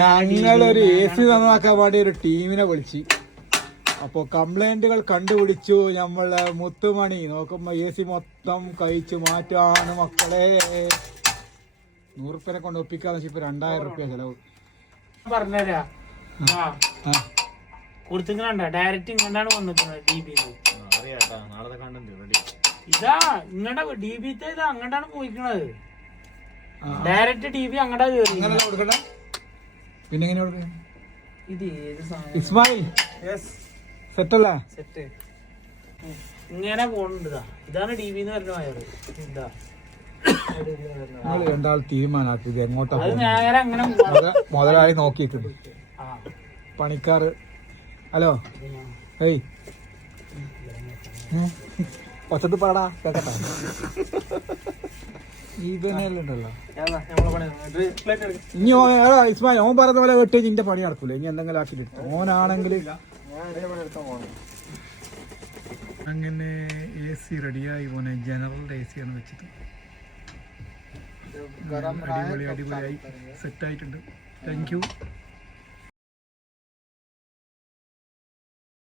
ഞങ്ങളൊരു AC നന്നാക്കാൻ വേണ്ടി ഒരു ടീമിനെ വിളിച്ച്. അപ്പൊ കംപ്ലൈന്റുകൾ കണ്ടുപിടിച്ചു. നമ്മളെ മുത്തുമണി നോക്കുമ്പോ AC മൊത്തം കഴിച്ചു മാറ്റാണ് മക്കളെ. 100 റുപ്യനെ കൊണ്ട് ഒപ്പിക്കാന്ന് വെച്ചാൽ ഇപ്പൊ 2000 റുപ്യ ചെലവ്. പറഞ്ഞുതരാ കൊടുത്തിങ്ങണ്ട ഡയറക്റ്റ് ഇങ്ങോട്ടാണ് വന്നിട്ടുള്ളത് DB. ഇതാ ഇങ്ങടെ DB ഇതാ അങ്ങോട്ടാണ് പോയിക്കണത്. ഡയറക്റ്റ് DB അങ്ങോട്ടാ കേറി. പിന്നെ എങ്ങനെ കൊടുക്കണം? ഇത് ഏത് സാധനം? ഇസ്മായിൽ സെറ്റല്ലേ? സെറ്റ് ഇങ്ങനെ പോണുണ്ടാ. ഇതാണ് DB എന്ന് പറഞ്ഞ വയറ്. ഇതാ നിങ്ങൾ രണ്ടാൾ തീരുമാനാക്കിയത് എങ്ങോട്ടാ നേരെ അങ്ങനെ മുതലായി നോക്കിയിട്ടുണ്ട്. പണിക്കാറ് ഹലോ ഏയ് ഒച്ചത്ത് പാടാ കേക്കട്ടാ. ഇവനെല്ലുണ്ടല്ലോ ഇനി ഇസ്മായിൽ ഓൻ പറഞ്ഞ പോലെ വെട്ടി നിന്റെ പണി നടക്കൂല. ഇനി എന്തെങ്കിലും ആക്കിയിട്ട് ഓനാണെങ്കിൽ അങ്ങനെ AC റെഡിയായി പോനെ. ജനറൽ AC ആണ് വെച്ചത്. അടിപൊളിയായി സെറ്റായിട്ടുണ്ട്. Thank you.